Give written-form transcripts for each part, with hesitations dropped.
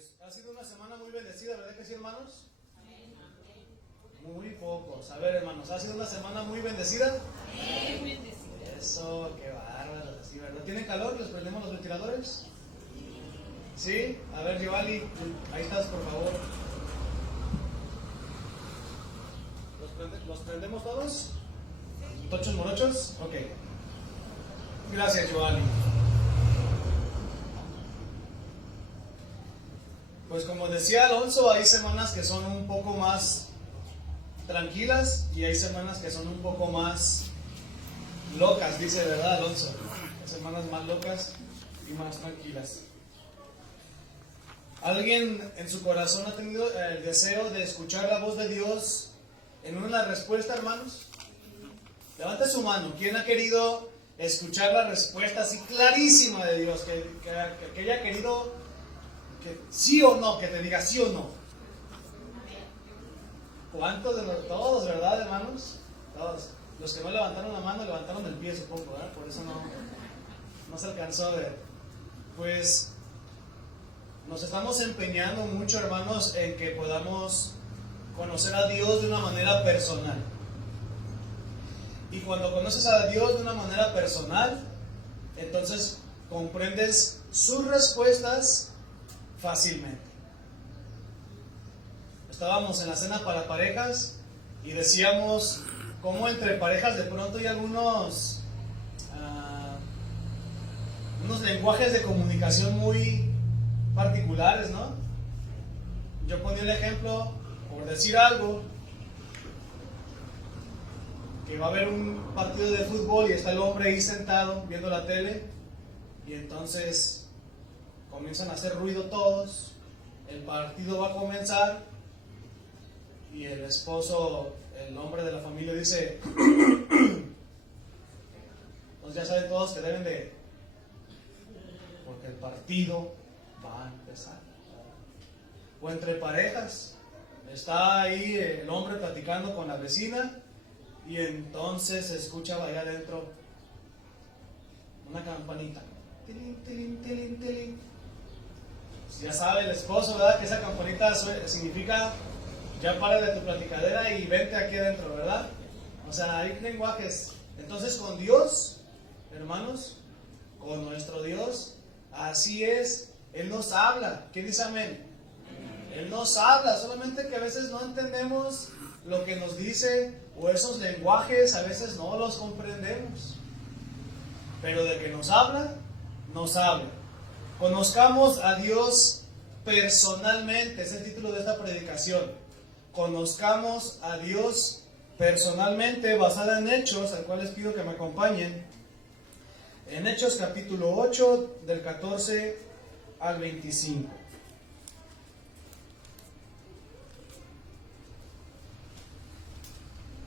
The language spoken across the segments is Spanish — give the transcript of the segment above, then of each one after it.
Pues ha sido una semana muy bendecida, ¿verdad que sí, hermanos? Muy pocos. A ver, hermanos, ¿ha sido una semana muy bendecida? Muy bendecida. Eso, qué bárbaro, así, ¿verdad? ¿Tienen calor? ¿Les prendemos los ventiladores? ¿Sí? A ver, Giovanni, ahí estás, por favor. ¿Los prendemos todos? ¿Tochos morochos? Ok. Gracias, Giovanni. Pues como decía Alonso, hay semanas que son un poco más tranquilas y hay semanas que son un poco más locas, dice, ¿verdad, Alonso? Hay semanas más locas y más tranquilas. ¿Alguien en su corazón ha tenido el deseo de escuchar la voz de Dios en una respuesta, hermanos? Levante su mano. ¿Quién ha querido escuchar la respuesta así clarísima de Dios? Que haya querido que sí o no, que te diga sí o no. ¿Cuántos de los, todos, verdad, hermanos? Todos. Los que no levantaron la mano levantaron el pie, supongo, ¿verdad? Por eso no se alcanzó a ver. Pues nos estamos empeñando mucho, hermanos, en que podamos conocer a Dios de una manera personal. Y cuando conoces a Dios de una manera personal, entonces comprendes sus respuestas fácilmente. Estábamos en la cena para parejas y decíamos cómo entre parejas de pronto hay algunos unos lenguajes de comunicación muy particulares, ¿no? Yo ponía el ejemplo, por decir algo, que va a haber un partido de fútbol y está el hombre ahí sentado viendo la tele y entonces comienzan a hacer ruido todos, el partido va a comenzar y el esposo, el hombre de la familia dice, entonces ya saben todos que deben de, porque el partido va a empezar. O entre parejas, está ahí el hombre platicando con la vecina y entonces se escucha allá adentro una campanita. Tilín, tilín, tilín, tilín. Pues ya sabe el esposo, ¿verdad? Que esa campanita significa ya para de tu platicadera y vente aquí adentro, ¿verdad? O sea, hay lenguajes. Entonces con Dios, hermanos, con nuestro Dios, así es. Él nos habla. ¿Quién dice amén? Él nos habla, solamente que a veces no entendemos lo que nos dice o esos lenguajes a veces no los comprendemos. Pero de que nos habla, nos habla. Conozcamos a Dios personalmente, es el título de esta predicación. Conozcamos a Dios personalmente, basada en Hechos, al cual les pido que me acompañen. En Hechos capítulo 8, del 14 al 25.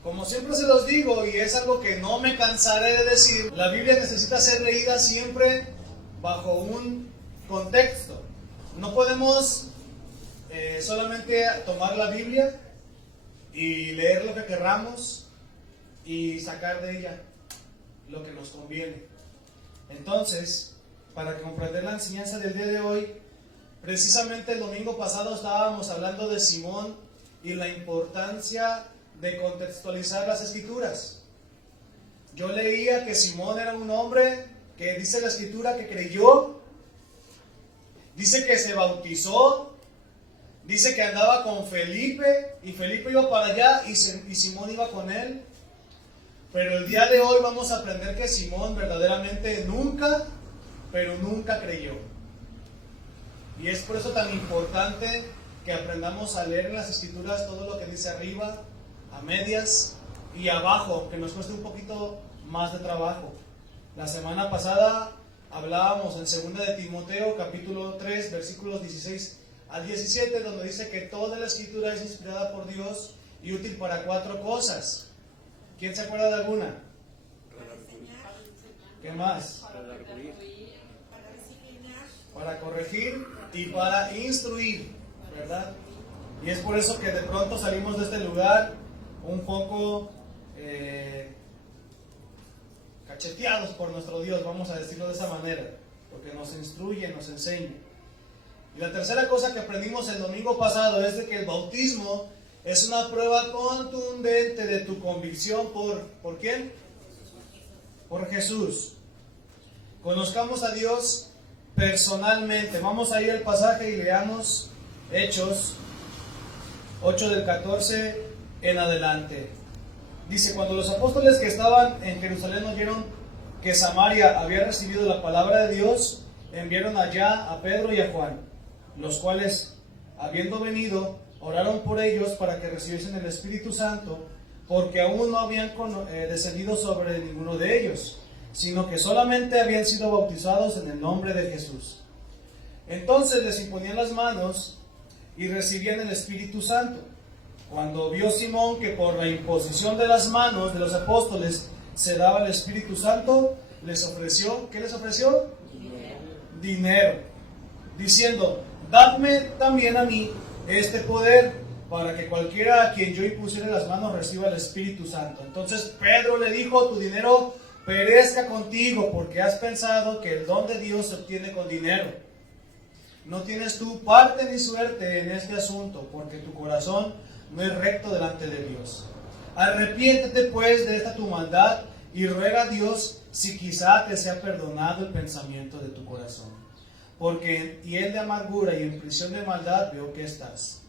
Como siempre se los digo, y es algo que no me cansaré de decir, la Biblia necesita ser leída siempre bajo un contexto. No podemos solamente tomar la Biblia y leer lo que querramos y sacar de ella lo que nos conviene. Entonces, para comprender la enseñanza del día de hoy, precisamente el domingo pasado estábamos hablando de Simón y la importancia de contextualizar las escrituras. Yo leía que Simón era un hombre que dice la escritura que creyó, dice que se bautizó, dice que andaba con Felipe y Felipe iba para allá y Simón iba con él. Pero el día de hoy vamos a aprender que Simón verdaderamente nunca, pero nunca creyó. Y es por eso tan importante que aprendamos a leer en las escrituras todo lo que dice arriba, a medias y abajo, que nos cueste un poquito más de trabajo. La semana pasada hablábamos en 2 de Timoteo capítulo 3 versículos 16 al 17, donde dice que toda la escritura es inspirada por Dios y útil para 4 cosas. ¿Quién se acuerda de alguna? ¿Qué más? Para corregir y para instruir, ¿verdad? Y es por eso que de pronto salimos de este lugar un poco cacheteados por nuestro Dios, vamos a decirlo de esa manera, porque nos instruye, nos enseña. Y la tercera cosa que aprendimos el domingo pasado es de que el bautismo es una prueba contundente de tu convicción ¿por quién? Por Jesús. Conozcamos a Dios personalmente. Vamos a ir al pasaje y leamos Hechos 8 del 14 en adelante. Dice, cuando los apóstoles que estaban en Jerusalén oyeron que Samaria había recibido la palabra de Dios, enviaron allá a Pedro y a Juan, los cuales, habiendo venido, oraron por ellos para que recibiesen el Espíritu Santo, porque aún no habían descendido sobre ninguno de ellos, sino que solamente habían sido bautizados en el nombre de Jesús. Entonces les imponían las manos y recibían el Espíritu Santo. Cuando vio Simón que por la imposición de las manos de los apóstoles se daba el Espíritu Santo, les ofreció, ¿qué les ofreció? Dinero, diciendo, dadme también a mí este poder, para que cualquiera a quien yo impusiere las manos reciba el Espíritu Santo. Entonces Pedro le dijo, tu dinero perezca contigo, porque has pensado que el don de Dios se obtiene con dinero. No tienes tú parte ni suerte en este asunto, porque tu corazón no es recto delante de Dios. Arrepiéntete pues de esta tu maldad y ruega a Dios si quizá te sea perdonado el pensamiento de tu corazón. Porque en hiel de amargura y en prisión de maldad veo que estás.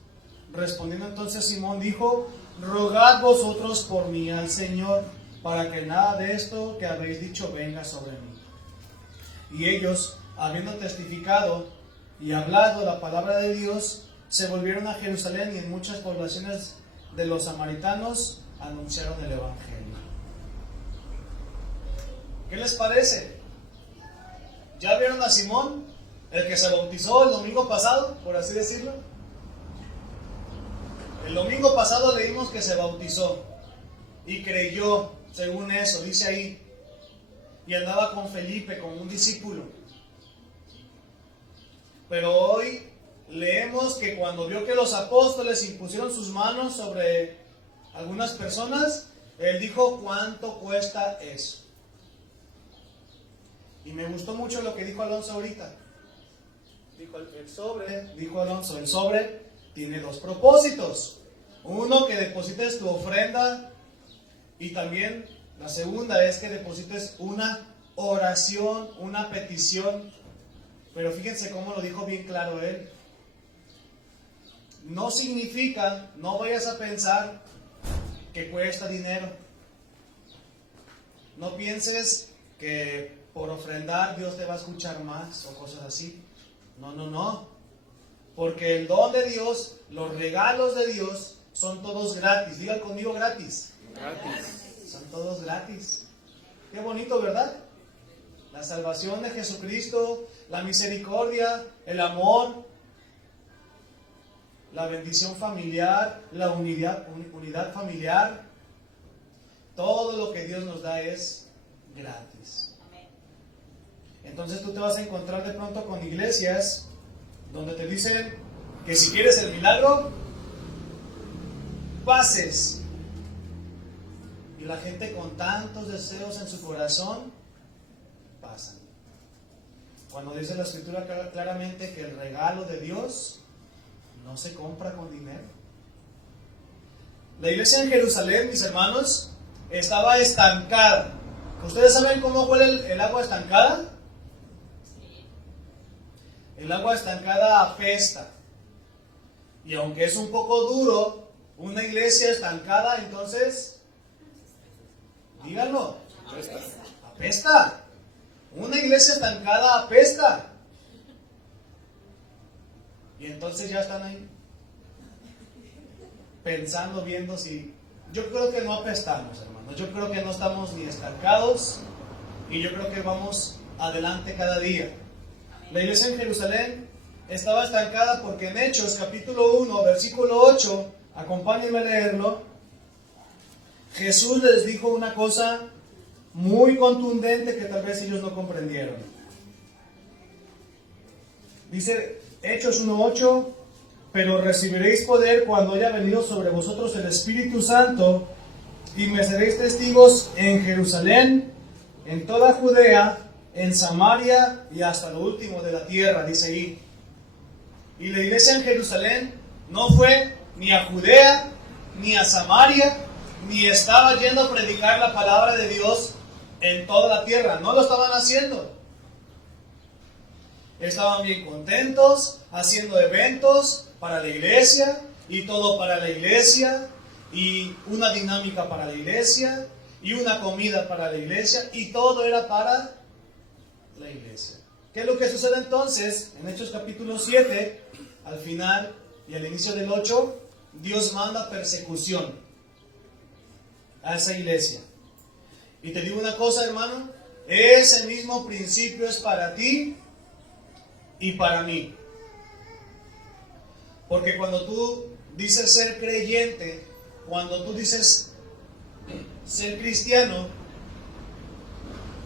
Respondiendo entonces Simón dijo, rogad vosotros por mí al Señor, para que nada de esto que habéis dicho venga sobre mí. Y ellos, habiendo testificado y hablado la palabra de Dios, se volvieron a Jerusalén y en muchas poblaciones de los samaritanos anunciaron el Evangelio. ¿Qué les parece? ¿Ya vieron a Simón, el que se bautizó el domingo pasado, por así decirlo? El domingo pasado leímos que se bautizó y creyó, según eso, dice ahí, y andaba con Felipe, con un discípulo. Pero hoy leemos que cuando vio que los apóstoles impusieron sus manos sobre algunas personas, él dijo, ¿cuánto cuesta eso? Y me gustó mucho lo que dijo Alonso ahorita. Dijo Alonso, el sobre tiene dos propósitos. Uno, que deposites tu ofrenda, y también la segunda es que deposites una oración, una petición. Pero fíjense cómo lo dijo bien claro él. No significa, no vayas a pensar que cuesta dinero. No pienses que por ofrendar Dios te va a escuchar más o cosas así. No. Porque el don de Dios, los regalos de Dios son todos gratis. Digan conmigo, gratis. Gratis. Son todos gratis. Qué bonito, ¿verdad? La salvación de Jesucristo, la misericordia, el amor, la bendición familiar, la unidad familiar. Todo lo que Dios nos da es gratis. Entonces tú te vas a encontrar de pronto con iglesias donde te dicen que si quieres el milagro, pases. Y la gente con tantos deseos en su corazón, pasan. Cuando dice la Escritura claramente que el regalo de Dios no se compra con dinero. La iglesia en Jerusalén, mis hermanos, estaba estancada. ¿Ustedes saben cómo huele el agua estancada? El agua estancada apesta. Y aunque es un poco duro, una iglesia estancada, entonces, díganlo, apesta. Una iglesia estancada apesta. Y entonces ya están ahí pensando, viendo si... Yo creo que no apestamos, hermanos. Yo creo que no estamos ni estancados. Y yo creo que vamos adelante cada día. La iglesia en Jerusalén estaba estancada porque en Hechos capítulo 1, versículo 8, acompáñenme a leerlo. Jesús les dijo una cosa muy contundente que tal vez ellos no comprendieron. Dice Hechos 1:8, pero recibiréis poder cuando haya venido sobre vosotros el Espíritu Santo, y me seréis testigos en Jerusalén, en toda Judea, en Samaria y hasta lo último de la tierra, dice ahí. Y la iglesia en Jerusalén no fue ni a Judea, ni a Samaria, ni estaba yendo a predicar la palabra de Dios en toda la tierra. No lo estaban haciendo. Estaban bien contentos, haciendo eventos para la iglesia, y todo para la iglesia, y una dinámica para la iglesia, y una comida para la iglesia, y todo era para la iglesia. ¿Qué es lo que sucede entonces? En Hechos capítulo 7, al final y al inicio del 8, Dios manda persecución a esa iglesia. Y te digo una cosa, hermano, ese mismo principio es para ti y para mí. Porque cuando tú dices ser creyente, cuando tú dices ser cristiano,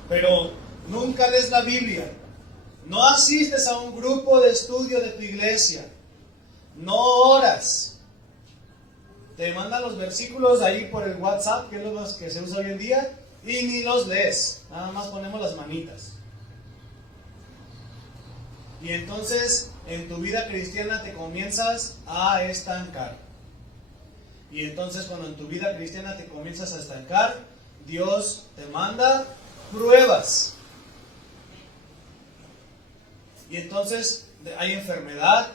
pero nunca lees la Biblia, no asistes a un grupo de estudio de tu iglesia, no oras, te mandan los versículos ahí por el WhatsApp, que es lo que se usa hoy en día, y ni los lees, nada más ponemos las manitas. Y entonces en tu vida cristiana te comienzas a estancar. Y entonces cuando en tu vida cristiana te comienzas a estancar, Dios te manda pruebas. Y entonces hay enfermedad,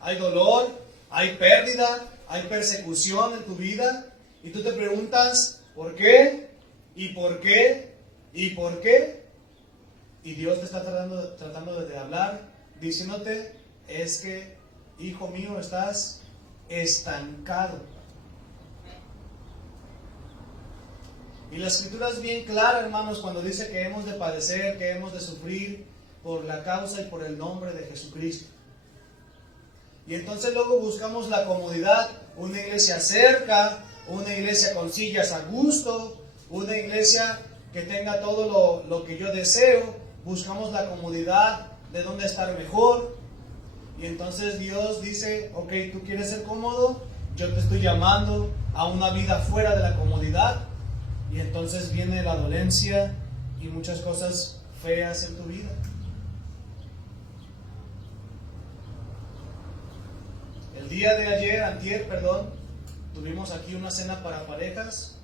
hay dolor, hay pérdida, hay persecución en tu vida. Y tú te preguntas, ¿por qué? ¿Y por qué? ¿Y por qué? Y Dios te está tratando de hablar, diciéndote, es que, hijo mío, estás estancado. Y la escritura es bien clara, hermanos, cuando dice que hemos de padecer, que hemos de sufrir por la causa y por el nombre de Jesucristo. Y entonces luego buscamos la comodidad, una iglesia cerca, una iglesia con sillas a gusto, una iglesia que tenga todo lo que yo deseo. Buscamos la comodidad de dónde estar mejor. Y entonces Dios dice, ok, tú quieres ser cómodo, yo te estoy llamando a una vida fuera de la comodidad. Y entonces viene la dolencia y muchas cosas feas en tu vida. El día de ayer, antier, tuvimos aquí una cena para parejas.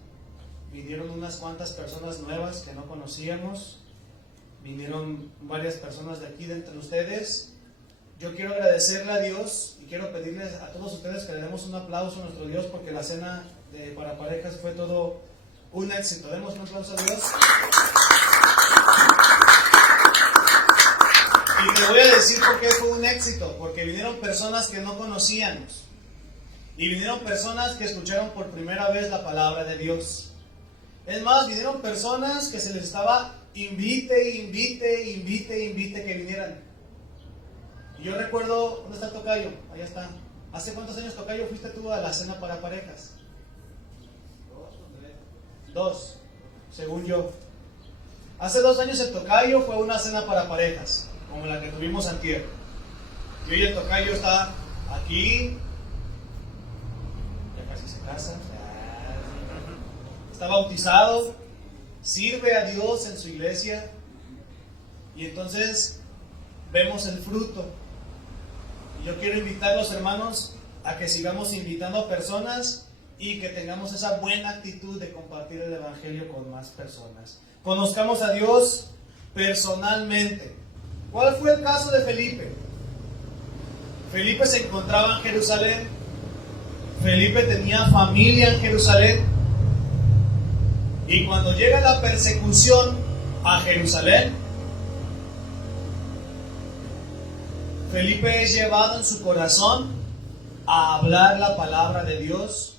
Vinieron unas cuantas personas nuevas que no conocíamos. Vinieron varias personas de aquí de entre ustedes. Yo quiero agradecerle a Dios y quiero pedirles a todos ustedes que le demos un aplauso a nuestro Dios, porque la cena para parejas fue todo un éxito. Demos un aplauso a Dios. Y te voy a decir por qué fue un éxito. Porque vinieron personas que no conocíamos. Y vinieron personas que escucharon por primera vez la palabra de Dios. Es más, vinieron personas que se les estaba invite que vinieran. Y yo recuerdo, ¿dónde está Tocayo? Allá está. ¿Hace cuántos años, Tocayo, fuiste tú a la cena para parejas? 2, según yo. Hace 2 años el Tocayo fue una cena para parejas, como la que tuvimos antier. Y hoy el Tocayo está aquí, ya casi se casa, está bautizado, sirve a Dios en su iglesia, y entonces vemos el fruto. Y yo quiero invitar a los hermanos a que sigamos invitando a personas y que tengamos esa buena actitud de compartir el evangelio con más personas. Conozcamos a Dios personalmente. ¿Cuál fue el caso de Felipe? Felipe se encontraba en Jerusalén. Felipe tenía familia en Jerusalén. Y cuando llega la persecución a Jerusalén, Felipe es llevado en su corazón a hablar la palabra de Dios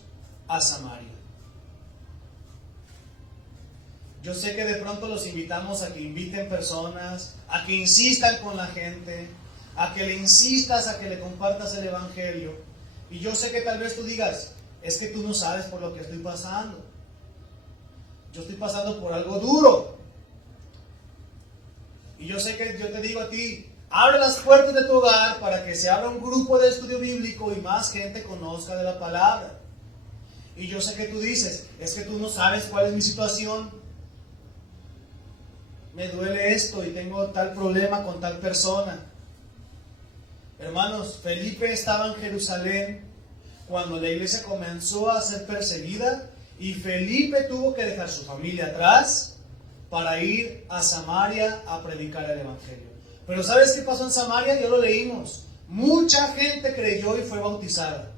a Samaria. Yo sé que de pronto los invitamos a que inviten personas, a que insistan con la gente, a que le insistas, a que le compartas el evangelio. Y yo sé que tal vez tú digas, es que tú no sabes por lo que estoy pasando. Yo estoy pasando por algo duro. Y yo sé que yo te digo a ti, abre las puertas de tu hogar para que se abra un grupo de estudio bíblico y más gente conozca de la palabra. Y yo sé que tú dices, es que tú no sabes cuál es mi situación. Me duele esto y tengo tal problema con tal persona. Hermanos, Felipe estaba en Jerusalén cuando la iglesia comenzó a ser perseguida y Felipe tuvo que dejar su familia atrás para ir a Samaria a predicar el evangelio. Pero ¿sabes qué pasó en Samaria? Ya lo leímos. Mucha gente creyó y fue bautizada.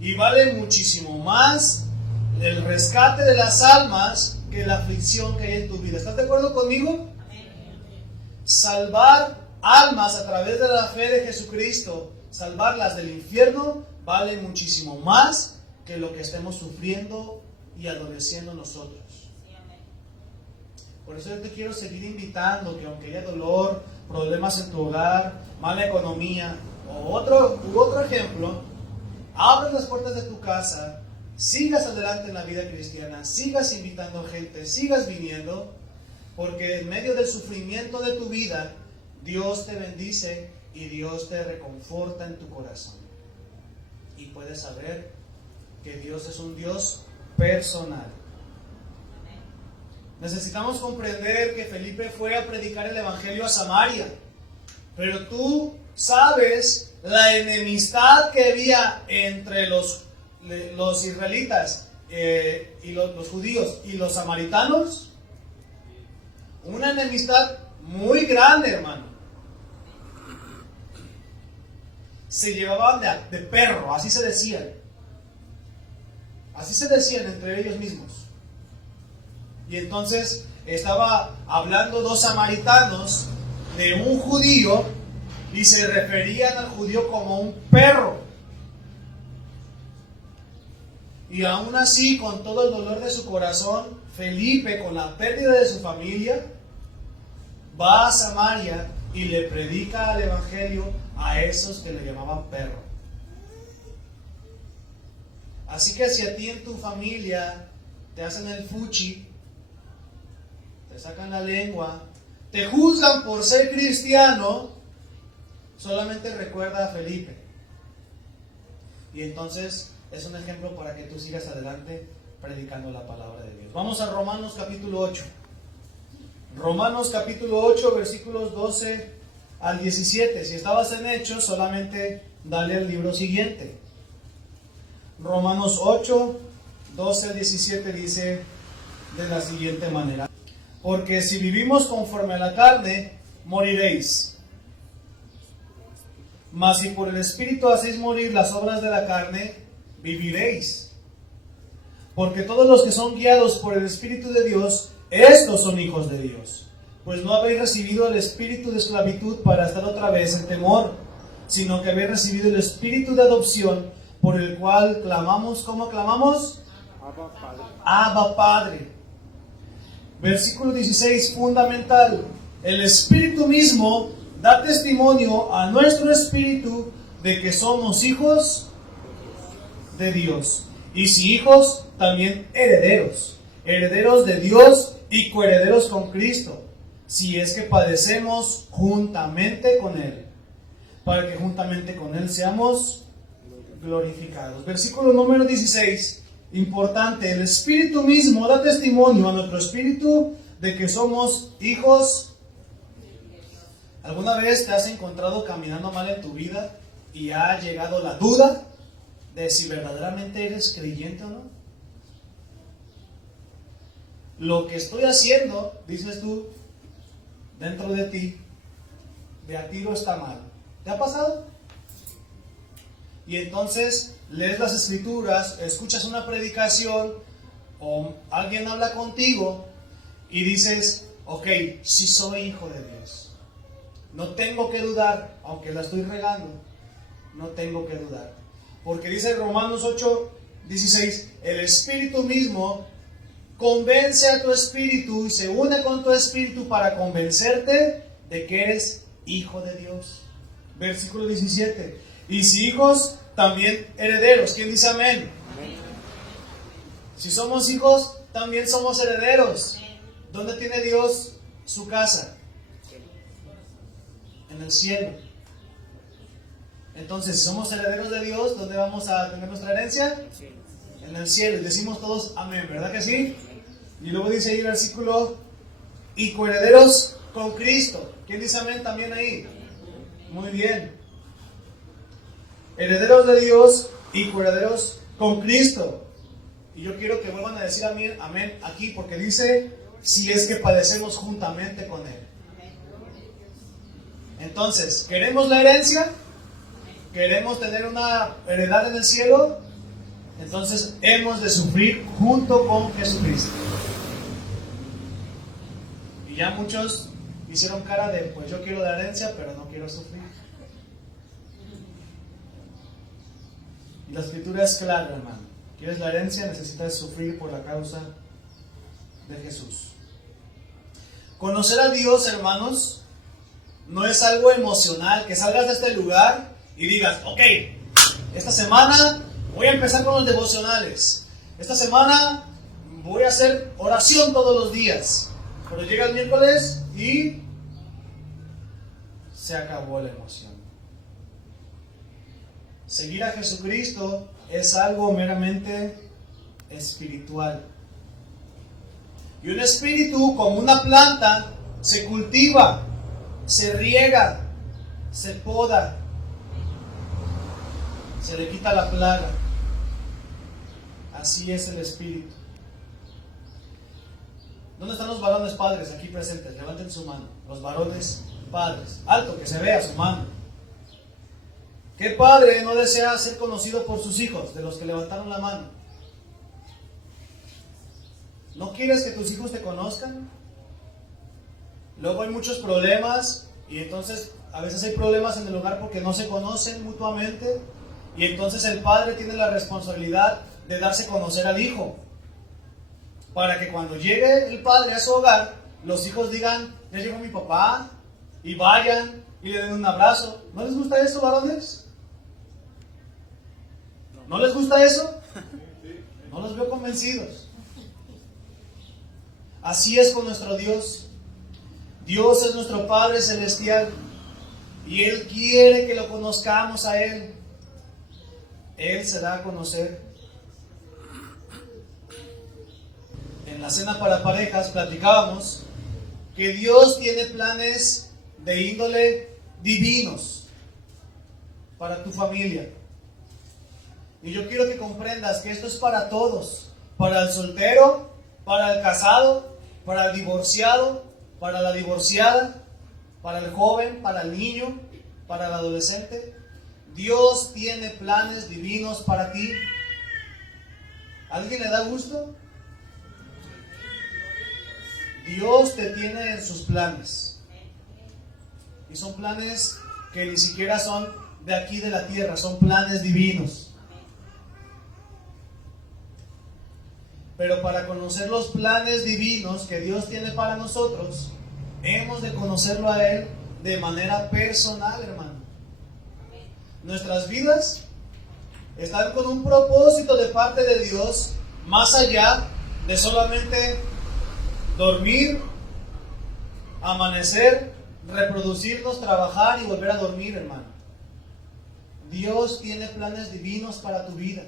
Y vale muchísimo más el rescate de las almas que la aflicción que hay en tu vida. ¿Estás de acuerdo conmigo? Salvar almas a través de la fe de Jesucristo, salvarlas del infierno, vale muchísimo más que lo que estemos sufriendo y adoleciendo nosotros. Por eso yo te quiero seguir invitando que aunque haya dolor, problemas en tu hogar, mala economía u otro ejemplo, abras las puertas de tu casa, sigas adelante en la vida cristiana, sigas invitando gente, sigas viniendo, porque en medio del sufrimiento de tu vida, Dios te bendice y Dios te reconforta en tu corazón. Y puedes saber que Dios es un Dios personal. Necesitamos comprender que Felipe fue a predicar el evangelio a Samaria, pero tú sabes la enemistad que había entre los israelitas y los judíos y los samaritanos. Una enemistad muy grande, hermano. Se llevaban de perro, así se decían. Así se decían entre ellos mismos. Y entonces estaba hablando dos samaritanos de un judío y se referían al judío como un perro. Y aún así, con todo el dolor de su corazón, Felipe, con la pérdida de su familia, va a Samaria y le predica el evangelio a esos que le llamaban perro. Así que si a ti en tu familia te hacen el fuchi, te sacan la lengua, te juzgan por ser cristiano, solamente recuerda a Felipe. Y entonces es un ejemplo para que tú sigas adelante predicando la palabra de Dios. Vamos a Romanos capítulo 8. Romanos capítulo 8, versículos 12 al 17. Si estabas en Hechos, solamente dale al libro siguiente. Romanos 8, 12 al 17 dice de la siguiente manera: porque si vivimos conforme a la carne, moriréis. Mas si por el Espíritu hacéis morir las obras de la carne, viviréis. Porque todos los que son guiados por el Espíritu de Dios, estos son hijos de Dios. Pues no habéis recibido el espíritu de esclavitud para estar otra vez en temor, sino que habéis recibido el espíritu de adopción, por el cual clamamos. ¿Cómo clamamos? Abba Padre. Abba Padre. Versículo 16, fundamental. El Espíritu mismo da testimonio a nuestro espíritu de que somos hijos de Dios. Y si hijos, también herederos. Herederos de Dios y coherederos con Cristo, si es que padecemos juntamente con Él, para que juntamente con Él seamos glorificados. Versículo número 16, importante. El Espíritu mismo da testimonio a nuestro espíritu de que somos hijos. ¿Alguna vez te has encontrado caminando mal en tu vida y ha llegado la duda de si verdaderamente eres creyente o no? Lo que estoy haciendo, dices tú, dentro de ti, de a tiro está mal. ¿Te ha pasado? Y entonces lees las escrituras, escuchas una predicación o alguien habla contigo y dices, ok, sí soy hijo de Dios. No tengo que dudar, aunque la estoy regando, no tengo que dudar. Porque dice Romanos 8, 16, el Espíritu mismo convence a tu espíritu y se une con tu espíritu para convencerte de que eres hijo de Dios. Versículo 17. Y si hijos, también herederos. ¿Quién dice amén? Amén. Si somos hijos, también somos herederos. ¿Dónde tiene Dios su casa? En el cielo. Entonces, si somos herederos de Dios, ¿dónde vamos a tener nuestra herencia? En el cielo. Y decimos todos amén, ¿verdad que sí? Y luego dice ahí el versículo, y coherederos con Cristo. ¿Quién dice amén también ahí? Muy bien. herederos de Dios y coherederos con Cristo. Y yo quiero que vuelvan a decir amén aquí, porque dice, si es que padecemos juntamente con Él. Entonces, ¿queremos la herencia? ¿Queremos tener una heredad en el cielo? Entonces hemos de sufrir junto con Jesucristo. Y ya muchos hicieron cara de, pues yo quiero la herencia, pero no quiero sufrir. Y la escritura es clara, hermano. ¿Quieres la herencia? Necesitas sufrir por la causa de Jesús. Conocer a Dios, hermanos, no es algo emocional, que salgas de este lugar y digas, ok, esta semana voy a empezar con los devocionales. Esta semana voy a hacer oración todos los días. Pero llega el miércoles y se acabó la emoción. Seguir a Jesucristo es algo meramente espiritual. Y un espíritu, como una planta, se cultiva, se riega, se poda, se le quita la plaga. Así es el espíritu. ¿Dónde están los varones padres aquí presentes? Levanten su mano. Los varones padres. Alto, que se vea su mano. ¿Qué padre no desea ser conocido por sus hijos, de los que levantaron la mano? ¿No quieres que tus hijos te conozcan? Luego hay muchos problemas y entonces a veces hay problemas en el hogar porque no se conocen mutuamente y entonces el padre tiene la responsabilidad de darse a conocer al hijo para que cuando llegue el padre a su hogar los hijos digan, ya llegó mi papá, y vayan y le den un abrazo. ¿No les gusta eso, varones? ¿No les gusta eso? No los veo convencidos. Así es con nuestro Dios. Dios es nuestro Padre Celestial y Él quiere que lo conozcamos a Él. Él se da a conocer. En la cena para parejas platicábamos que Dios tiene planes de índole divinos para tu familia. Y yo quiero que comprendas que esto es para todos, para el soltero, para el casado, para el divorciado, para la divorciada, para el joven, para el niño, para el adolescente. Dios tiene planes divinos para ti. ¿A alguien le da gusto? Dios te tiene en sus planes. Y son planes que ni siquiera son de aquí de la tierra, son planes divinos. Pero para conocer los planes divinos que Dios tiene para nosotros, hemos de conocerlo a Él de manera personal, hermano. Nuestras vidas están con un propósito de parte de Dios, más allá de solamente dormir, amanecer, reproducirnos, trabajar y volver a dormir, hermano. Dios tiene planes divinos para tu vida.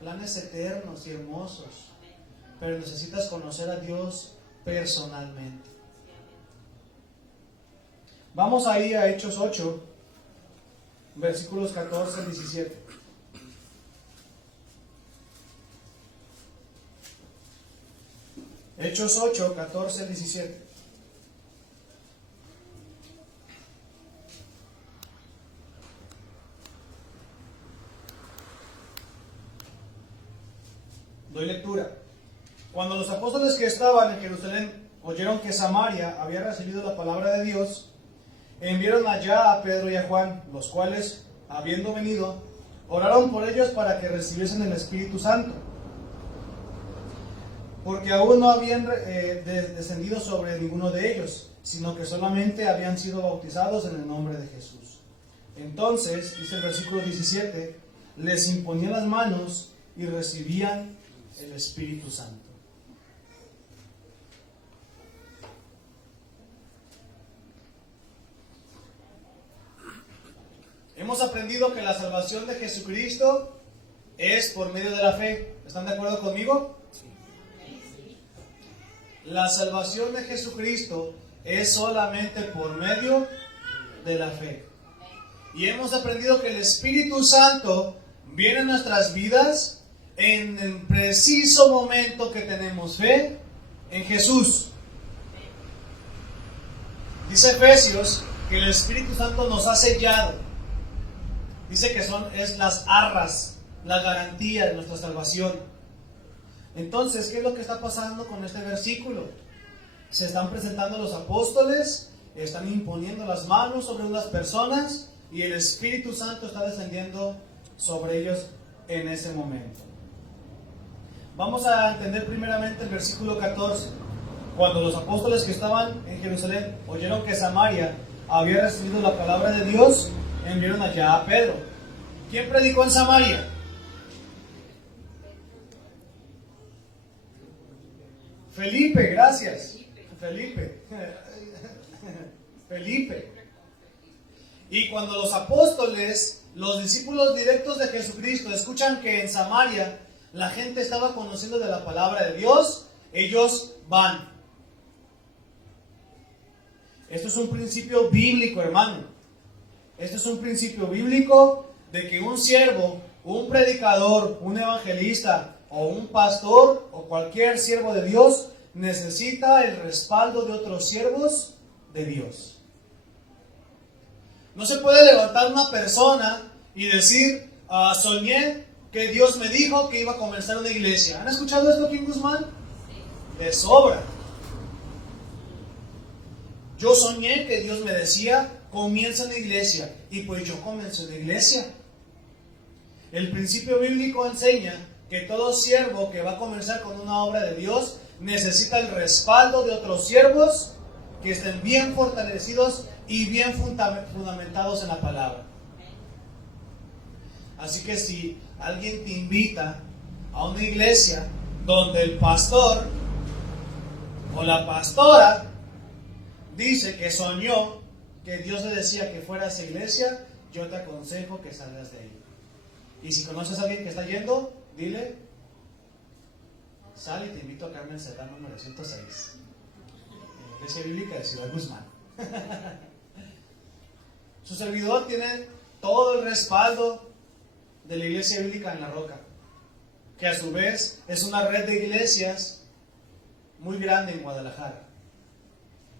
Planes eternos y hermosos. Pero necesitas conocer a Dios personalmente. Vamos ahí a Hechos 8, versículos 14 al 17. Hechos 8, 14 al 17. Doy lectura. Cuando los apóstoles que estaban en Jerusalén oyeron que Samaria había recibido la palabra de Dios, enviaron allá a Pedro y a Juan, los cuales, habiendo venido, oraron por ellos para que recibiesen el Espíritu Santo, porque aún no habían descendido sobre ninguno de ellos, sino que solamente habían sido bautizados en el nombre de Jesús. Entonces, dice el versículo 17, les imponían las manos y recibían el Espíritu Santo. Hemos aprendido que la salvación de Jesucristo es por medio de la fe. ¿Están de acuerdo conmigo? La salvación de Jesucristo es solamente por medio de la fe. y hemos aprendido que el Espíritu Santo viene a nuestras vidas en el preciso momento que tenemos fe en Jesús. Dice Efesios que el Espíritu Santo nos ha sellado. Dice que es las arras, la garantía de nuestra salvación. Entonces, ¿qué es lo que está pasando con este versículo? Se están presentando los apóstoles, están imponiendo las manos sobre unas personas y el Espíritu Santo está descendiendo sobre ellos en ese momento. Vamos a entender primeramente el versículo 14. Cuando los apóstoles que estaban en Jerusalén oyeron que Samaria había recibido la palabra de Dios, enviaron allá a Pedro. ¿Quién predicó en Samaria? Felipe, gracias. Felipe. Y cuando los apóstoles, los discípulos directos de Jesucristo, escuchan que en Samaria la gente estaba conociendo de la palabra de Dios, ellos van. Esto es un principio bíblico, hermano. Esto es un principio bíblico de que un siervo, un predicador, un evangelista o un pastor o cualquier siervo de Dios necesita el respaldo de otros siervos de Dios. No se puede levantar una persona y decir, soñé que Dios me dijo que iba a comenzar una iglesia. ¿Han escuchado esto aquí en Guzmán? De sobra. Yo soñé que Dios me decía, comienza una iglesia. Y pues yo comencé una iglesia. El principio bíblico enseña que todo siervo que va a comenzar con una obra de Dios necesita el respaldo de otros siervos que estén bien fortalecidos y bien fundamentados en la palabra. Así que si alguien te invita a una iglesia donde el pastor o la pastora dice que soñó que Dios le decía que fuera a esa iglesia, yo te aconsejo que salgas de ahí. Y si conoces a alguien que está yendo, dile, sal y te invito a Carmen Cerdán número 106, Iglesia Bíblica de Ciudad Guzmán. Su servidor tiene todo el respaldo de la Iglesia Bíblica en La Roca, que a su vez es una red de iglesias muy grande en Guadalajara,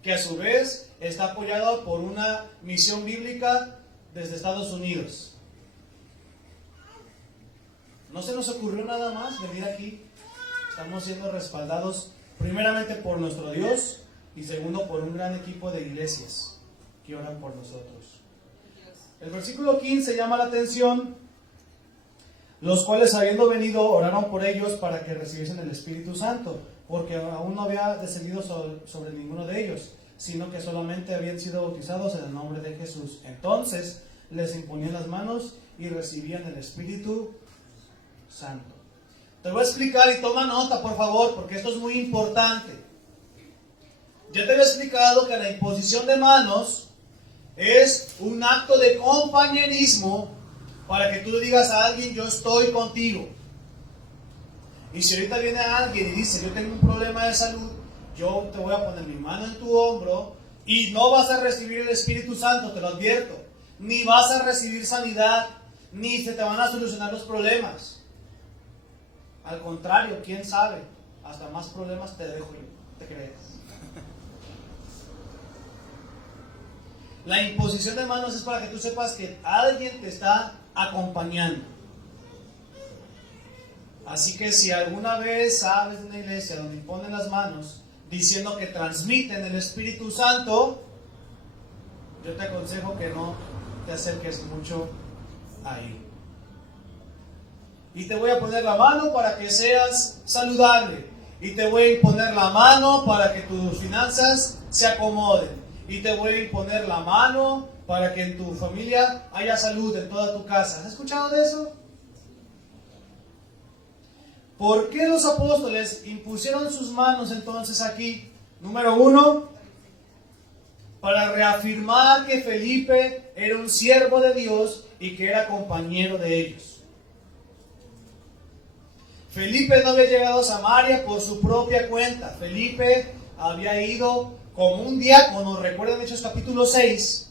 que a su vez está apoyada por una misión bíblica desde Estados Unidos. No se nos ocurrió nada más venir aquí. Estamos siendo respaldados primeramente por nuestro Dios y segundo por un gran equipo de iglesias que oran por nosotros. El versículo 15 llama la atención, los cuales habiendo venido oraron por ellos para que recibiesen el Espíritu Santo, porque aún no había descendido sobre ninguno de ellos, sino que solamente habían sido bautizados en el nombre de Jesús. Entonces les imponían las manos y recibían el Espíritu Santo. Te voy a explicar y toma nota, por favor, porque esto es muy importante. Ya te había explicado que la imposición de manos es un acto de compañerismo para que tú le digas a alguien, yo estoy contigo. Y si ahorita viene alguien y dice, yo tengo un problema de salud, yo te voy a poner mi mano en tu hombro y no vas a recibir el Espíritu Santo, te lo advierto. Ni vas a recibir sanidad, ni se te van a solucionar los problemas. Al contrario, quién sabe, hasta más problemas te dejo yo, ¿te crees? La imposición de manos es para que tú sepas que alguien te está acompañando. Así que si alguna vez sabes de una iglesia donde imponen las manos diciendo que transmiten el Espíritu Santo, yo te aconsejo que no te acerques mucho ahí. Y te voy a poner la mano para que seas saludable. Y te voy a imponer la mano para que tus finanzas se acomoden. Y te voy a imponer la mano para que en tu familia haya salud en toda tu casa. ¿Has escuchado de eso? ¿Por qué los apóstoles impusieron sus manos entonces aquí? Número 1, para reafirmar que Felipe era un siervo de Dios y que era compañero de ellos. Felipe no había llegado a Samaria por su propia cuenta. Felipe había ido como un diácono, recuerden Hechos capítulo 6,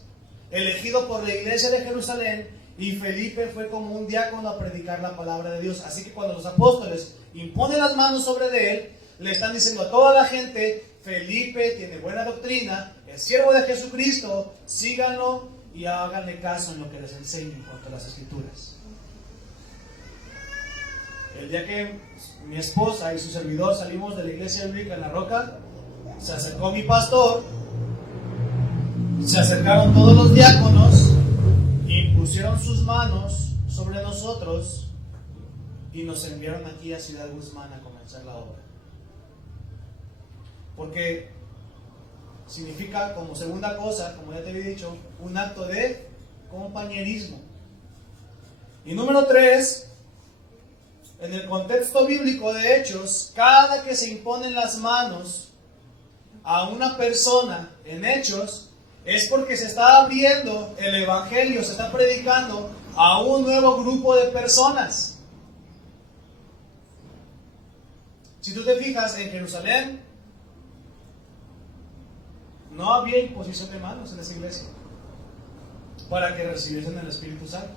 elegido por la iglesia de Jerusalén, y Felipe fue como un diácono a predicar la palabra de Dios. Así que cuando los apóstoles imponen las manos sobre de él, le están diciendo a toda la gente: Felipe tiene buena doctrina, es siervo de Jesucristo, síganlo y háganle caso en lo que les enseñe en cuanto a las escrituras. El día que mi esposa y su servidor salimos de la iglesia bíblica en La Roca, se acercó mi pastor, se acercaron todos los diáconos, impusieron sus manos sobre nosotros y nos enviaron aquí a Ciudad Guzmán a comenzar la obra. Porque significa, como segunda cosa, como ya te había dicho, un acto de compañerismo. Y número 3, en el contexto bíblico de Hechos, cada que se imponen las manos a una persona en Hechos, es porque se está abriendo el evangelio, se está predicando a un nuevo grupo de personas. Si tú te fijas, en Jerusalén no había imposición de manos en esa iglesia para que recibiesen el Espíritu Santo.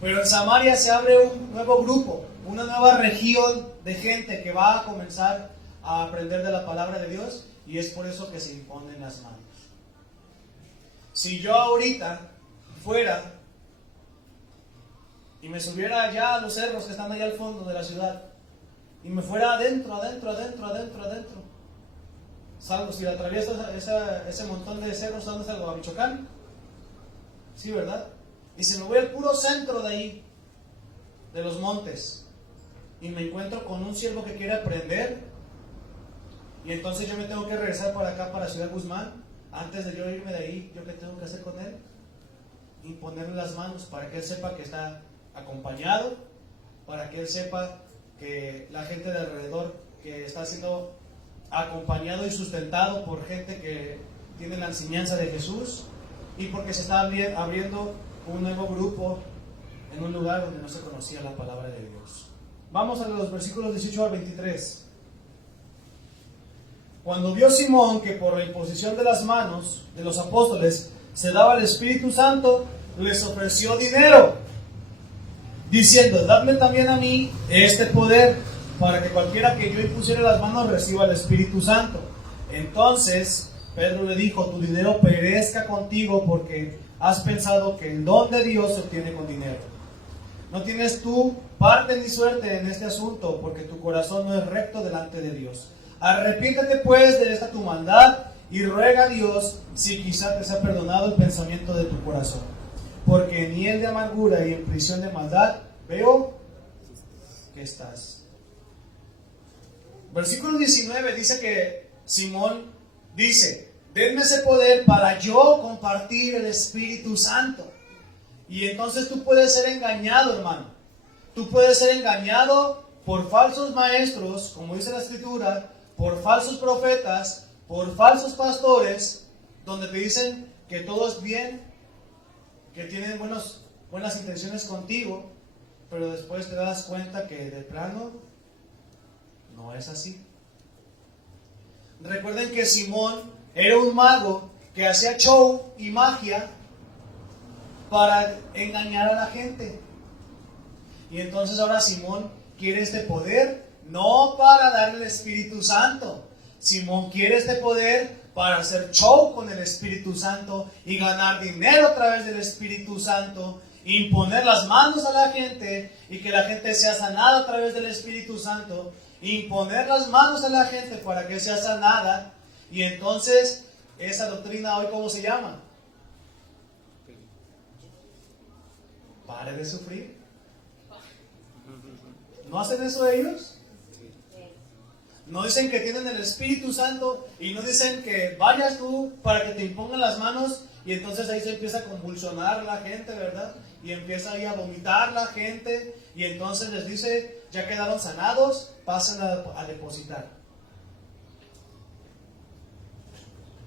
Pero en Samaria se abre un nuevo grupo, una nueva región de gente que va a comenzar a aprender de la palabra de Dios, y es por eso que se imponen las manos. Si yo ahorita fuera y me subiera allá a los cerros que están allá al fondo de la ciudad y me fuera adentro, salgo, si atravieso ese montón de cerros, ¿dónde salgo? ¿A Michoacán? Sí, ¿verdad? Y si me voy al puro centro de ahí, de los montes, y me encuentro con un siervo que quiere aprender, y entonces yo me tengo que regresar para acá, para Ciudad Guzmán, antes de yo irme de ahí, ¿yo qué tengo que hacer con él? Imponerle las manos para que él sepa que está acompañado, para que él sepa que la gente de alrededor, que está siendo acompañado y sustentado por gente que tiene la enseñanza de Jesús, y porque se está abriendo un nuevo grupo en un lugar donde no se conocía la palabra de Dios. Vamos a los versículos 18 al 23. Cuando vio Simón que por la imposición de las manos de los apóstoles se daba el Espíritu Santo, les ofreció dinero, diciendo: dadme también a mí este poder, para que cualquiera que yo impusiera las manos reciba el Espíritu Santo. Entonces Pedro le dijo: tu dinero perezca contigo, porque has pensado que el don de Dios se obtiene con dinero. No tienes tú parte ni suerte en este asunto, porque tu corazón no es recto delante de Dios. Arrepiéntete pues de esta tu maldad y ruega a Dios si quizá te sea perdonado el pensamiento de tu corazón. Porque en hiel de amargura y en prisión de maldad veo que estás. Versículo 19 dice que Simón dice: denme ese poder para yo compartir el Espíritu Santo. Y entonces tú puedes ser engañado, hermano. Tú puedes ser engañado por falsos maestros, como dice la Escritura, por falsos profetas, por falsos pastores, donde te dicen que todo es bien, que tienen buenas intenciones contigo, pero después te das cuenta que de plano no es así. Recuerden que Simón era un mago que hacía show y magia para engañar a la gente. Y entonces ahora Simón quiere este poder no para darle el Espíritu Santo. Simón quiere este poder para hacer show con el Espíritu Santo y ganar dinero a través del Espíritu Santo, imponer las manos a la gente y que la gente sea sanada a través del Espíritu Santo, imponer las manos a la gente para que sea sanada. Y entonces esa doctrina hoy, ¿cómo se llama? Pare de sufrir. ¿No hacen eso ellos? No dicen que tienen el Espíritu Santo y no dicen que vayas tú para que te impongan las manos, y entonces ahí se empieza a convulsionar la gente, ¿verdad? Y empieza ahí a vomitar la gente, y entonces les dice: ya quedaron sanados, pasen a depositar.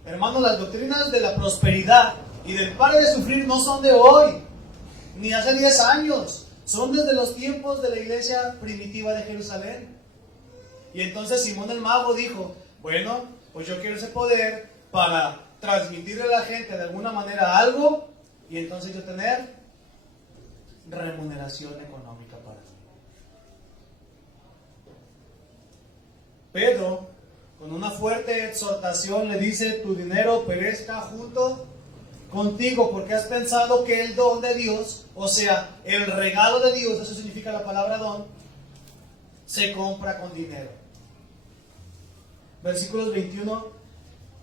Hermanos, las doctrinas de la prosperidad y del pare de sufrir no son de hoy, ni hace 10 años. Son desde los tiempos de la iglesia primitiva de Jerusalén. Y entonces Simón el mago dijo: bueno, pues yo quiero ese poder para transmitirle a la gente de alguna manera algo y entonces yo tener remuneración económica para mí. Pedro, con una fuerte exhortación, le dice: tu dinero perezca junto contigo, porque has pensado que el don de Dios, o sea, el regalo de Dios, eso significa la palabra don, se compra con dinero. Versículos 21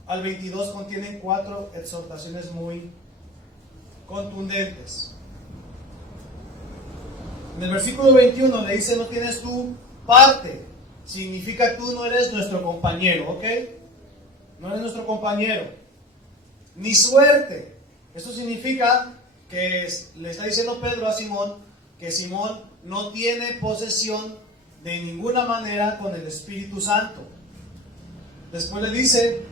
al 22 contienen 4 exhortaciones muy contundentes. En el versículo 21 le dice: no tienes tu parte. Significa tú no eres nuestro compañero, ¿ok? No eres nuestro compañero. Ni suerte. Esto significa que le está diciendo Pedro a Simón que Simón no tiene posesión de ninguna manera con el Espíritu Santo. Después le dice: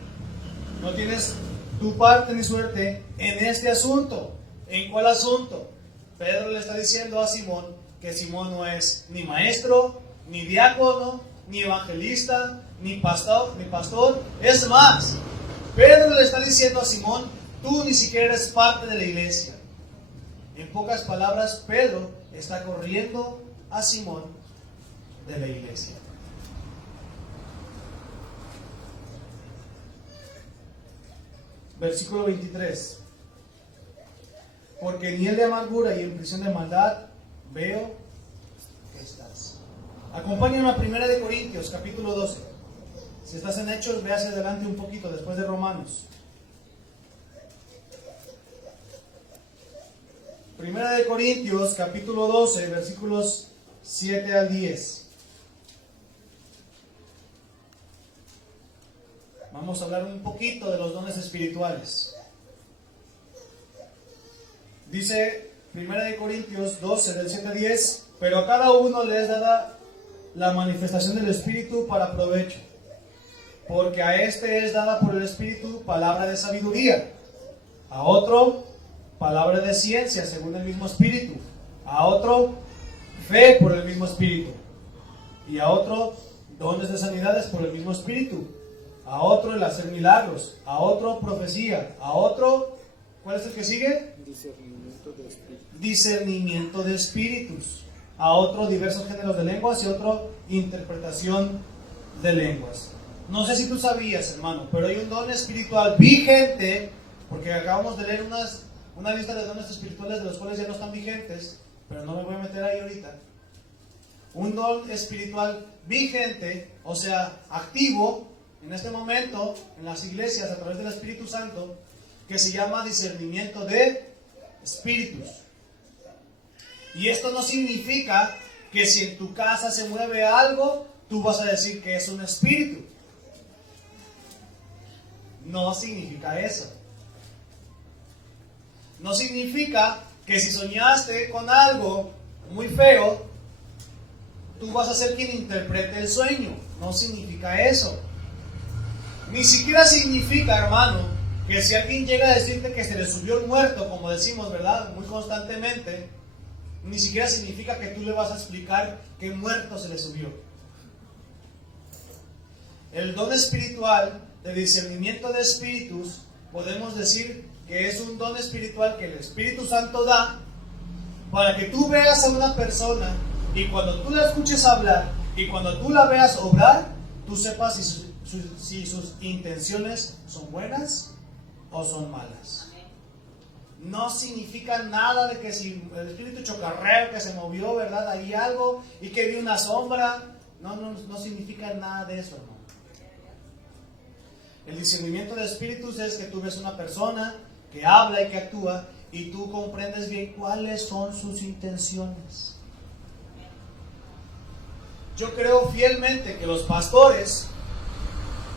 no tienes tu parte ni suerte en este asunto. ¿En cuál asunto? Pedro le está diciendo a Simón que Simón no es ni maestro, ni diácono, ni evangelista, ni pastor. Es más, Pedro le está diciendo a Simón: tú ni siquiera eres parte de la iglesia. En pocas palabras, Pedro está corriendo a Simón de la iglesia. Versículo 23. Porque en hiel de amargura y en prisión de maldad veo que estás. Acompáñame a 1 de Corintios, capítulo 12. Si estás en Hechos, ve hacia adelante un poquito, después de Romanos. 1 de Corintios, capítulo 12, versículos 7 al 10. Vamos a hablar un poquito de los dones espirituales. Dice 1 de Corintios 12, del 7 al 10: pero a cada uno le es dada la manifestación del Espíritu para provecho, porque a este es dada por el Espíritu palabra de sabiduría, a otro palabra de ciencia según el mismo Espíritu, a otro fe por el mismo Espíritu, y a otro dones de sanidades por el mismo Espíritu, a otro el hacer milagros, a otro profecía, a otro, ¿cuál es el que sigue? Discernimiento de espíritus, a otro diversos géneros de lenguas y otro interpretación de lenguas. No sé si tú sabías, hermano, pero hay un don espiritual vigente, porque acabamos de leer una lista de dones espirituales de los cuales ya no están vigentes, pero no me voy a meter ahí ahorita. Un don espiritual vigente, o sea, activo en este momento en las iglesias a través del Espíritu Santo, que se llama discernimiento de espíritus. Y esto no significa que si en tu casa se mueve algo, tú vas a decir que es un espíritu. No significa eso. No significa que si soñaste con algo muy feo, tú vas a ser quien interprete el sueño. No significa eso. Ni siquiera significa, hermano, que si alguien llega a decirte que se le subió el muerto, como decimos, ¿verdad?, muy constantemente, ni siquiera significa que tú le vas a explicar qué muerto se le subió. El don espiritual de discernimiento de espíritus, podemos decir que es un don espiritual que el Espíritu Santo da para que tú veas a una persona y cuando tú la escuches hablar y cuando tú la veas obrar, tú sepas si sus intenciones son buenas o son malas. No significa nada de que si el espíritu chocarrero que se movió, ¿verdad?, ahí algo y que vi una sombra. No significa nada de eso, hermano. El discernimiento de espíritus es que tú ves una persona que habla y que actúa y tú comprendes bien cuáles son sus intenciones. Yo creo fielmente que los pastores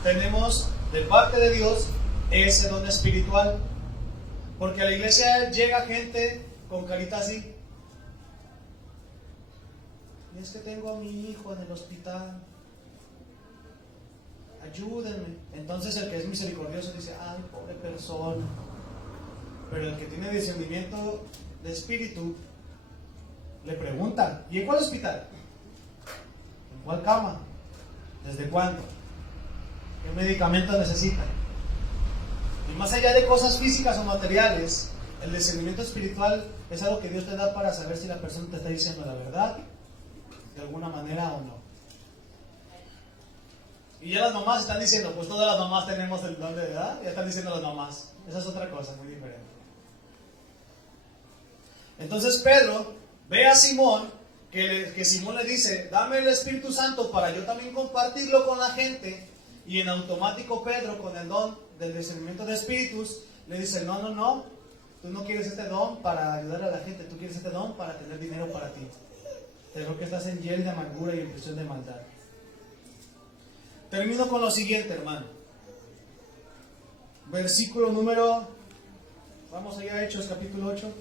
tenemos de parte de Dios ese don espiritual, porque a la iglesia llega gente con carita así: y es que tengo a mi hijo en el hospital, ayúdenme. Entonces el que es misericordioso dice: ay, pobre persona. Pero el que tiene discernimiento de espíritu le pregunta: ¿y en cuál hospital? ¿En cuál cama? ¿Desde cuándo? ¿Qué medicamentos necesita? Y más allá de cosas físicas o materiales, El discernimiento espiritual es algo que Dios te da para saber si la persona te está diciendo la verdad, de alguna manera o no. Y ya las mamás están diciendo, pues todas las mamás tenemos el don de verdad, ya están diciendo las mamás. Esa es otra cosa muy diferente. Entonces Pedro ve a Simón, que Simón le dice, dame el Espíritu Santo para yo también compartirlo con la gente. Y en automático Pedro, con el don del discernimiento de espíritus, le dice, no, tú no quieres este don para ayudar a la gente, tú quieres este don para tener dinero para ti. Te digo que estás en hiel de amargura y en prisión de maldad. Termino con lo siguiente, hermano. Versículo número, vamos allá a Hechos capítulo 8.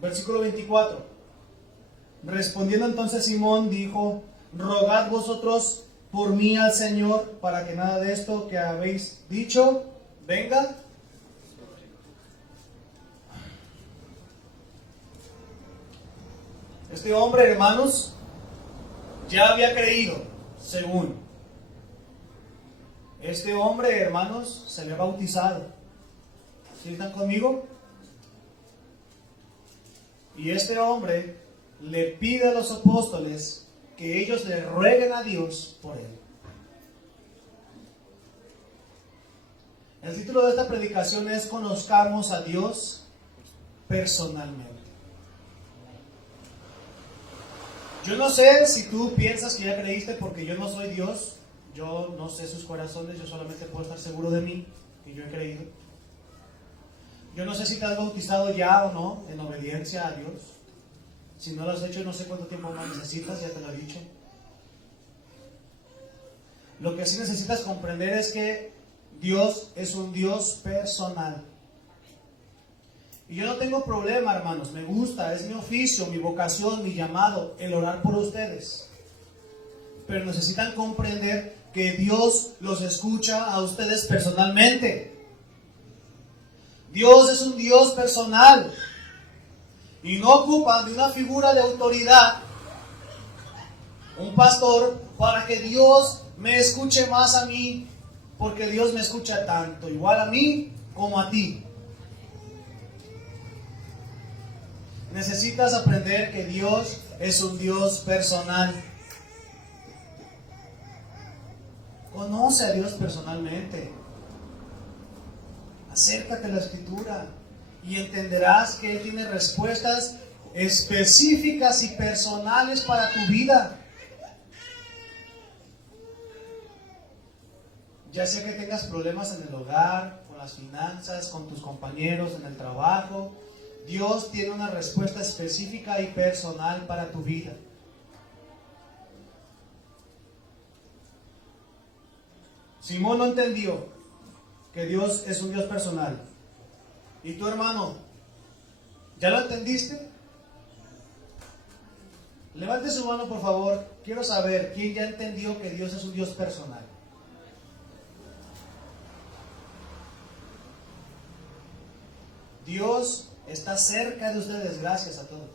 Versículo 24. Respondiendo entonces Simón dijo, rogad vosotros por mí al Señor para que nada de esto que habéis dicho venga. Este hombre, hermanos, ya había creído, según. Este hombre, hermanos, se le ha bautizado. ¿Sí están conmigo? Y este hombre le pide a los apóstoles que ellos le rueguen a Dios por él. El título de esta predicación es Conozcamos a Dios personalmente. Yo no sé si tú piensas que ya creíste, porque yo no soy Dios. Yo no sé sus corazones, yo solamente puedo estar seguro de mí, que yo he creído. Yo no sé si te has bautizado ya o no en obediencia a Dios. Si no lo has hecho, no sé cuánto tiempo más necesitas, ya te lo he dicho. Lo que sí necesitas comprender es que Dios es un Dios personal. Y yo no tengo problema, hermanos, me gusta, es mi oficio, mi vocación, mi llamado, el orar por ustedes. Pero necesitan comprender que Dios los escucha a ustedes personalmente. Dios es un Dios personal. Y no ocupan de una figura de autoridad, un pastor, para que Dios me escuche más a mí, porque Dios me escucha tanto, igual a mí como a ti. Necesitas aprender que Dios es un Dios personal. Conoce a Dios personalmente. Acércate a la Escritura y entenderás que Él tiene respuestas específicas y personales para tu vida. Ya sea que tengas problemas en el hogar, con las finanzas, con tus compañeros, en el trabajo, Dios tiene una respuesta específica y personal para tu vida. Simón no entendió que Dios es un Dios personal. ¿Y tu hermano? ¿Ya lo entendiste? Levante su mano, por favor. Quiero saber quién ya entendió que Dios es un Dios personal. Dios está cerca de ustedes, gracias a todos.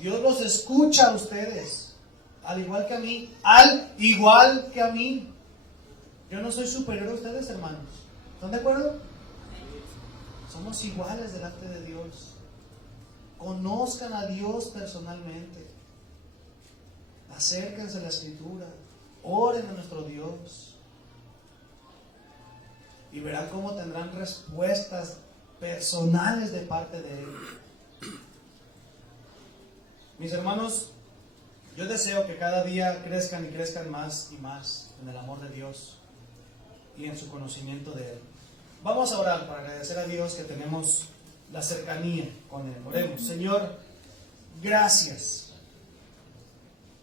Dios los escucha a ustedes, al igual que a mí, Yo no soy superior a ustedes, hermanos. ¿Están de acuerdo? Somos iguales delante de Dios. Conozcan a Dios personalmente. Acérquense a la Escritura. Oren a nuestro Dios. Y verán cómo tendrán respuestas personales de parte de Él. Mis hermanos, yo deseo que cada día crezcan y crezcan más y más en el amor de Dios y en su conocimiento de Él. Vamos a orar para agradecer a Dios que tenemos la cercanía con Él. Oremos. Señor, gracias.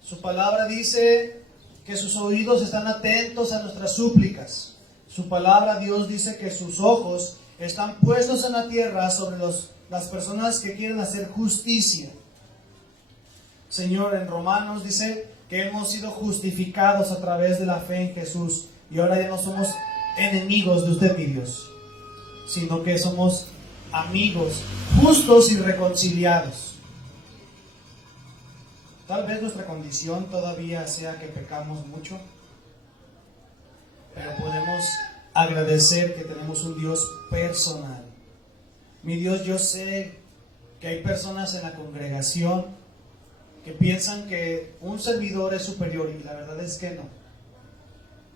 Su palabra dice que sus oídos están atentos a nuestras súplicas. Su palabra, Dios, dice que sus ojos están puestos en la tierra sobre las personas que quieren hacer justicia. Señor, en Romanos dice que hemos sido justificados a través de la fe en Jesús. Y ahora ya no somos enemigos de usted, mi Dios, sino que somos amigos, justos y reconciliados. Tal vez nuestra condición todavía sea que pecamos mucho, pero podemos agradecer que tenemos un Dios personal. Mi Dios, yo sé que hay personas en la congregación que piensan que un servidor es superior y la verdad es que no.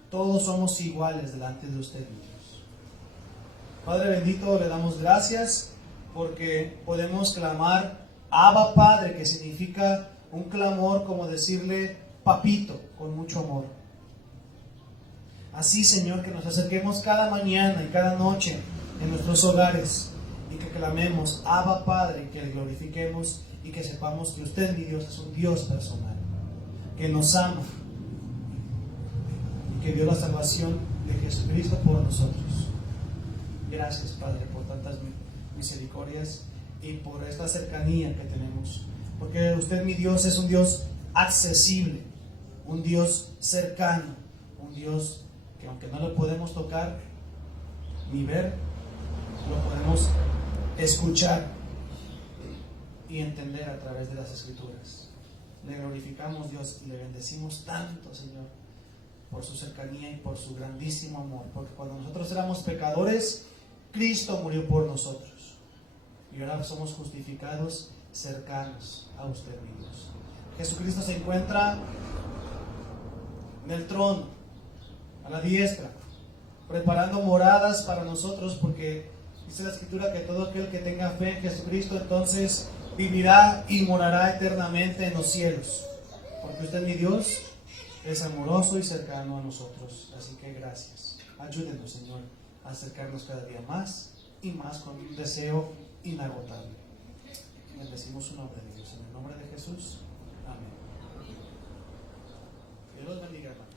Todos somos iguales delante de usted, mi Dios. Padre bendito, le damos gracias porque podemos clamar Abba Padre, que significa un clamor como decirle papito, con mucho amor. Así, Señor, que nos acerquemos cada mañana y cada noche en nuestros hogares y que clamemos Abba Padre, que le glorifiquemos y que sepamos que usted, mi Dios, es un Dios personal, que nos ama y que dio la salvación de Jesucristo por nosotros. Gracias, Padre, por tantas misericordias y por esta cercanía que tenemos, porque usted, mi Dios, es un Dios accesible, un Dios cercano, un Dios que aunque no lo podemos tocar ni ver, lo podemos escuchar y entender a través de las Escrituras. Le glorificamos, Dios, y le bendecimos tanto, Señor, por su cercanía y por su grandísimo amor, porque cuando nosotros éramos pecadores, Cristo murió por nosotros y ahora somos justificados cercanos a usted, mi Dios. Jesucristo se encuentra en el trono, a la diestra, preparando moradas para nosotros, porque dice la Escritura que todo aquel que tenga fe en Jesucristo entonces vivirá y morará eternamente en los cielos, porque usted, mi Dios, es amoroso y cercano a nosotros. Así que gracias. Ayúdenos, Señor, a acercarnos cada día más y más con un deseo inagotable. Bendecimos su nombre, Dios, en el nombre de Jesús. Amén. Dios los bendiga, hermano.